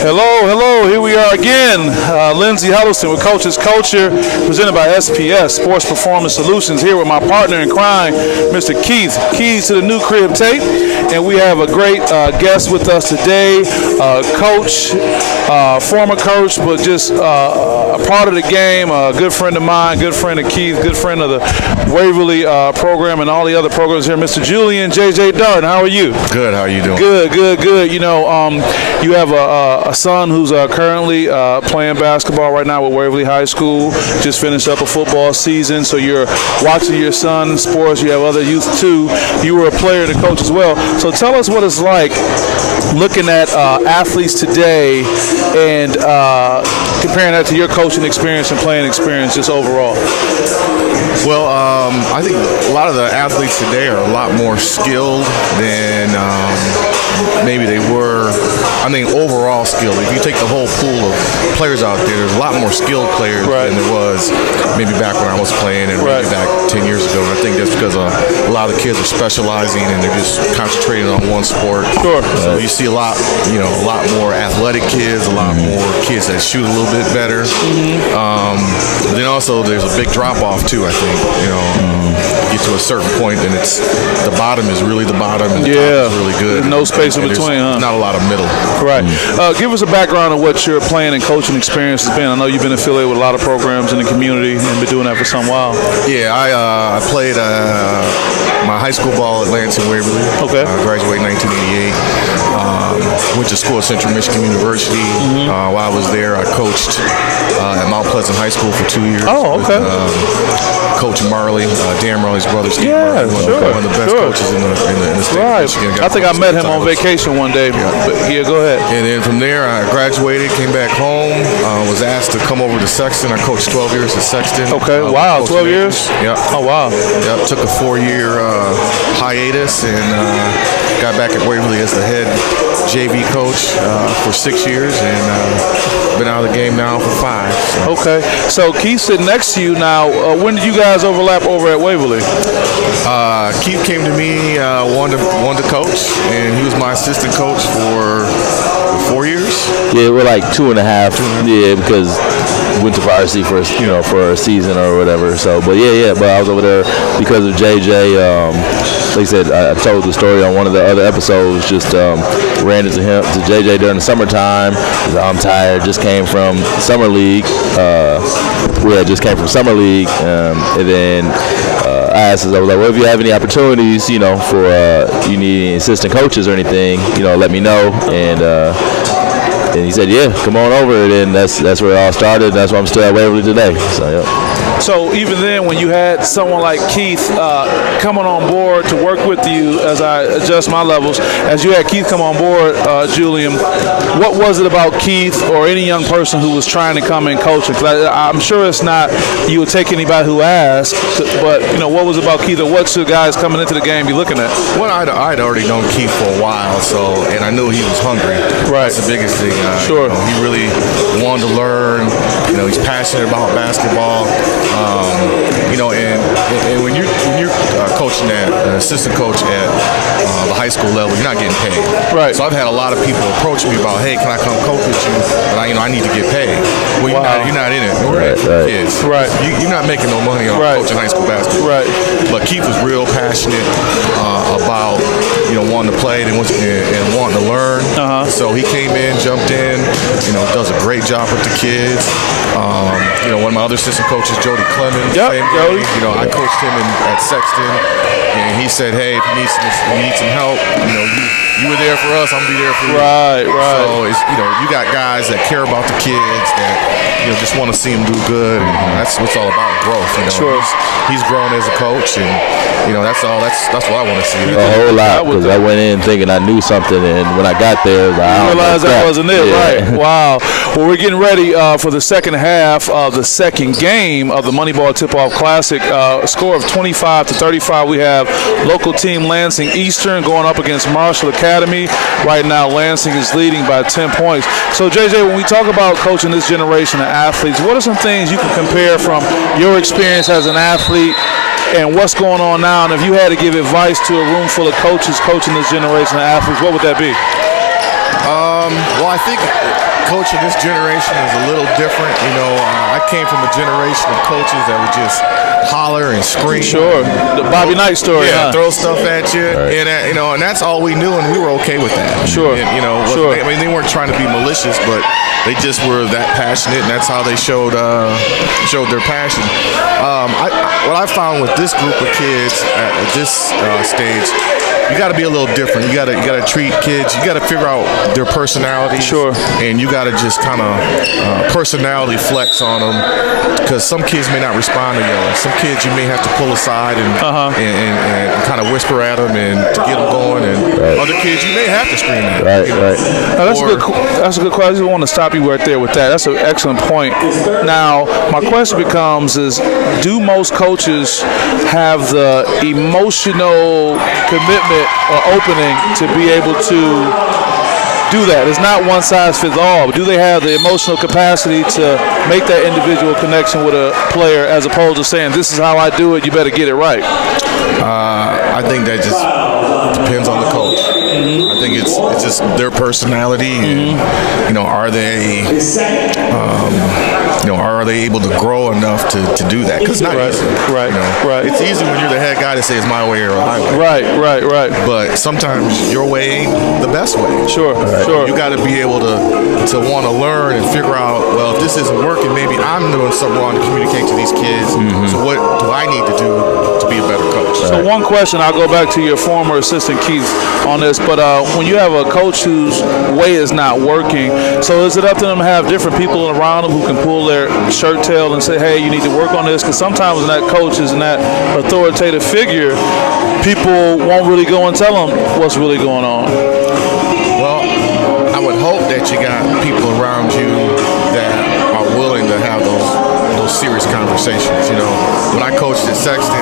Hello. Here we are again. Lindsey Huddleston with Coach's Culture, presented by SPS, Sports Performance Solutions, here with my partner in crime, Mr. Keith. Keys to the new crib tape. And we have a great guest with us today, coach, former coach, but just a part of the game, a good friend of mine, good friend of Keith, good friend of the Waverly program and all the other programs here, Mr. Julian Darden. How are you? Good. How are you doing? Good. You know, you have a son who's currently playing basketball right now with Waverly High School. Just finished up a football season, so you're watching your son in sports. You have other youth too. You were a player to coach as well. So tell us what it's like looking at athletes today and comparing that to your coaching experience and playing experience just overall. Well, I think a lot of the athletes today are a lot more skilled than maybe they were. I mean, overall skilled. If you take the whole pool of players out there, there's a lot more skilled players than there was maybe back when I was playing and maybe back 10 years ago. And I think that's because a lot of the kids are specializing and they're just concentrating on one sport. Sure. So you see a lot more athletic kids, a lot more kids that shoot a little bit better. But then also there's a big drop off too, I think. Get to a certain point and it's the bottom is really the bottom and the top is really good. No space in between, huh? Not a lot of middle. Right. Give us a background of what your playing and coaching experience has been. I know you've been affiliated with a lot of programs in the community and been doing that for some while. Yeah, I played my high school ball at Lansing Waverly. Okay. I graduated in 1988. Went to school at Central Michigan University. While I was there, I coached at Mount Pleasant High School for 2 years. Oh, okay. With Coach Marley, Dan Marley's brother, Steve Marley, one of the best coaches in the state of Michigan. I think I met him on vacation one day. Yeah, go ahead. And then from there, I graduated, came back home, was asked to come over to Sexton. I coached 12 years at Sexton. Okay, wow, 12 years? Yeah. Oh, wow. Yep, took a 4-year hiatus and got back at Waverly as the head JV coach for 6 years and been out of the game now for 5. So. Okay, so Keith sitting next to you now. When did you guys overlap over at Waverly? Keith came to me, wanted to coach, and he was my assistant coach for 4 years. Yeah, we're like 2.5. Yeah, because we went to varsity for a season or whatever. So, but but I was over there because of JJ. Like I said, I told the story on one of the other episodes. Just ran into JJ during the summertime. I'm tired. Just came from summer league. Just came from summer league, and then I asked us, I was like, well, if you have any opportunities, for you need any assistant coaches or anything, let me know. And he said, yeah, come on over. And then that's where it all started. That's why I'm still at Waverly today. So, yeah. So even then, when you had someone like Keith coming on board to work with you, as I adjust my levels, as you had Keith come on board, Julian, what was it about Keith or any young person who was trying to come and coach? Because I'm sure it's not you would take anybody who asked, but what was it about Keith, or what should guys coming into the game be looking at? Well, I'd already known Keith for a while, and I knew he was hungry. Right. That's the biggest thing. Sure. He really wanted to learn. He's passionate about basketball. And when you're coaching at an assistant coach at the high school level, you're not getting paid. Right. So I've had a lot of people approach me about, hey, can I come coach with you? But I need to get paid. Well, you're not in it. We're kids. Right. You're not making no money on coaching high school basketball. Right. But Keith was real passionate about wanting to play and wanting to learn. So he came in, jumped in, does a great job with the kids. One of my other assistant coaches, Jody Clemens. Yep, Jody. I coached him at Sexton, and he said, hey, if you need some help, you were there for us, I'm gonna be there for you. Right. So it's, you got guys that care about the kids that just want to see them do good, and that's what's all about growth. Sure. He's grown as a coach, and that's all. That's what I want to see. A whole lot, because I went in thinking I knew something, and when I got there, I realized that wasn't it. Yeah. Right. Wow. Well, we're getting ready for the second half of the second game of the Moneyball Tip-Off Classic. Score of 25-35. We have local team Lansing Eastern going up against Marshall Academy. Right now, Lansing is leading by 10 points. So, JJ, when we talk about coaching this generation of athletes, what are some things you can compare from your experience as an athlete and what's going on now? And if you had to give advice to a room full of coaches coaching this generation of athletes, what would that be? Well, I think coaching this generation is a little different. I came from a generation of coaches that would just holler and scream. Sure, the Bobby Knight story. Yeah, throw stuff at you, right. And that's all we knew, and we were okay with that. Sure, sure. I mean, they weren't trying to be malicious, but they just were that passionate, and that's how they showed their passion. What I found with this group of kids at this stage, you got to be a little different. You got to treat kids. You got to figure out their personality. Sure. And you got to just kind of personality flex on them, because some kids may not respond to yelling. Some kids you may have to pull aside and kind of whisper at them and to get them going. And other kids you may have to scream at. Right. Now, that's a good question. I just want to stop you right there with that. That's an excellent point. Now, my question becomes is, do most coaches have the emotional commitment or opening to be able to do that? It's not one size fits all, but do they have the emotional capacity to make that individual connection with a player, as opposed to saying, this is how I do it, you better get it right? I think that just depends on the coach. I think it's just their personality, and are they are they able to grow enough to do that? Because it's not easy. Right. It's easy when you're the head guy to say it's my way or a highway. Right. But sometimes your way ain't the best way. Sure. You got to be able to want to learn and figure out, well, if this isn't working, maybe I'm doing something wrong to communicate to these kids. So what do I need to do to be a better coach? So one question, I'll go back to your former assistant Keith on this, but when you have a coach whose way is not working, so is it up to them to have different people around them who can pull their shirt tail and say, hey, you need to work on this? Because sometimes when that coach is in that authoritative figure, people won't really go and tell them what's really going on. Well, I would hope that you got people around you that are willing to have those serious conversations. When I coached at Sexton,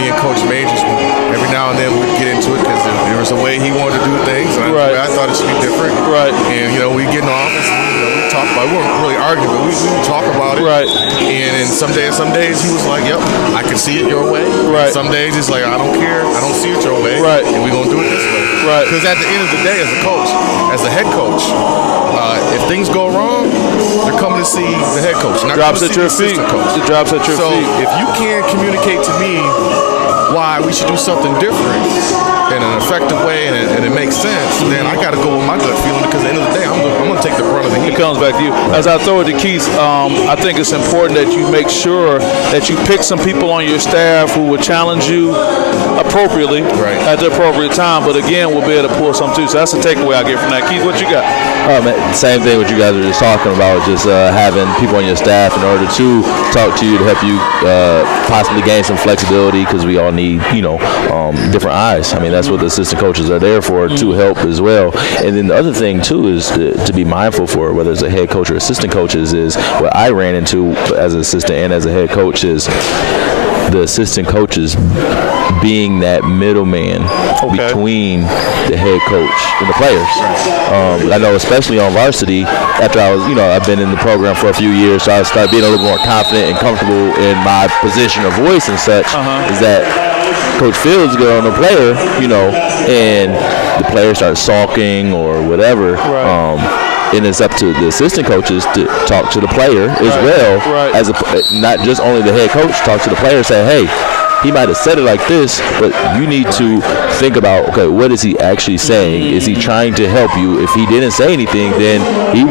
me and Coach Majors, every now and then we'd get into it because there was a way he wanted to do things, and I thought it should be different. Right. And we'd get in the office and we'd talk about it. We weren't really arguing, but we would talk about it. Right. And some days he was like, yep, I can see it your way. Right. Some days he's like, I don't care, I don't see it your way. Right. And we're gonna do it this way. Right. Because at the end of the day, as a coach, as a head coach, if things go wrong, they're coming to see the head coach. Not drops at your feet. It drops at your feet. So if you can't communicate to me why we should do something different in an effective way and it makes sense, then I got to go with my gut feeling, because at the end of the day, I'm going to take the brunt of the heat. It comes back to you. As I throw it to Keith, I think it's important that you make sure that you pick some people on your staff who will challenge you appropriately at the appropriate time, but again, we'll be able to pull some too. So that's the takeaway I get from that. Keith, what you got? Same thing what you guys were just talking about, just having people on your staff in order to talk to you, to help you possibly gain some flexibility, because we all need, different eyes. I mean, that's what the assistant coaches are there for, to help as well. And then the other thing too is to be mindful for, whether it's a head coach or assistant coaches, is what I ran into as an assistant and as a head coach is the assistant coaches being that middleman between the head coach and the players. I know especially on varsity, after I was, I've been in the program for a few years, so I started being a little more confident and comfortable in my position of voice and such, is that Coach Fields go on the player, and the player starts sulking or whatever. And it's up to the assistant coaches to talk to the player as well, as not just only the head coach, talk to the player, say, hey, he might have said it like this, but you need to think about, okay, what is he actually saying? Is he trying to help you? If he didn't say anything, then he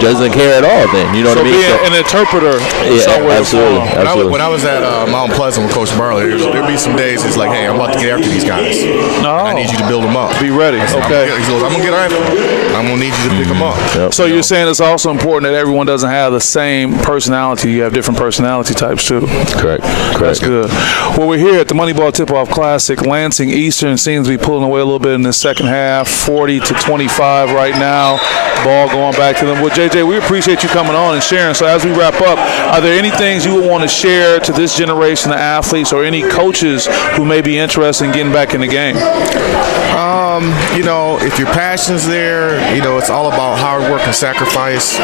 doesn't care at all then. You know what I mean? So being an interpreter. Yeah, absolutely. When I was at Mount Pleasant with Coach Barley, there'd be some days it's like, hey, I'm about to get after these guys. No. I need you to build them up. Be ready. He goes, I'm going to get after them. I'm going to need you to pick them up. Yep. So you're saying it's also important that everyone doesn't have the same personality. You have different personality types too. Correct. That's good. Well, we're here at the Moneyball Tip-Off Classic. Lansing Eastern seems to be pulling away a little bit in the second half, 40-25 right now. Ball going back to them. Well, JJ, we appreciate you coming on and sharing. So as we wrap up, are there any things you would want to share to this generation of athletes or any coaches who may be interested in getting back in the game? You know, if your passion's there, you know, it's all about hard work and sacrifice.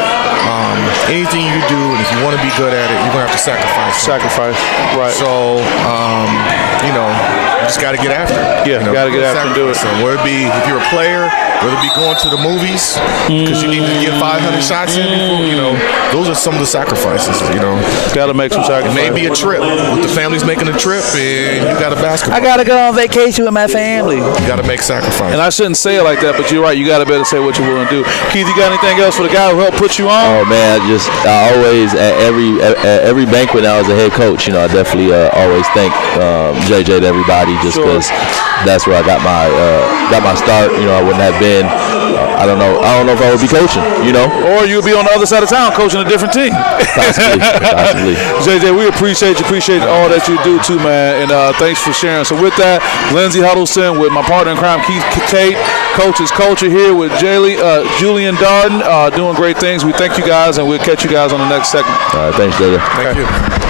Anything you do, and if you want to be good at it, you're going to have to sacrifice. Sacrifice, right. So, you know, you just got to get after it. Yeah, you got to get after and do it. So whether it be, if you're a player, whether it be going to the movies, because you need to get 500 shots in before, you know, those are some of the sacrifices, you know. Got to make some sacrifices. Maybe a trip. With the family's making a trip, and you got a basketball. I got to go on vacation with my family. You got to make sacrifices. And I shouldn't say it like that, but you're right. You got to better say what you're willing to do. Keith, you got anything else for the guy who helped put you on? Oh man, I always at every banquet now as a head coach, you know, I definitely always thank JJ to everybody, just because that's where I got my start. You know, I wouldn't have been. I don't know if I would be coaching. You know, or you would be on the other side of town coaching a different team. Possibly. JJ, we appreciate all that you do too, man, and thanks for sharing. So with that, Lindsey Huddleston with my partner in crime, Keith Tate, Coach's Culture here with Julian Darden, doing great things. We thank you guys, and we'll catch you guys on the next segment. All right, thanks, JJ. Thank you.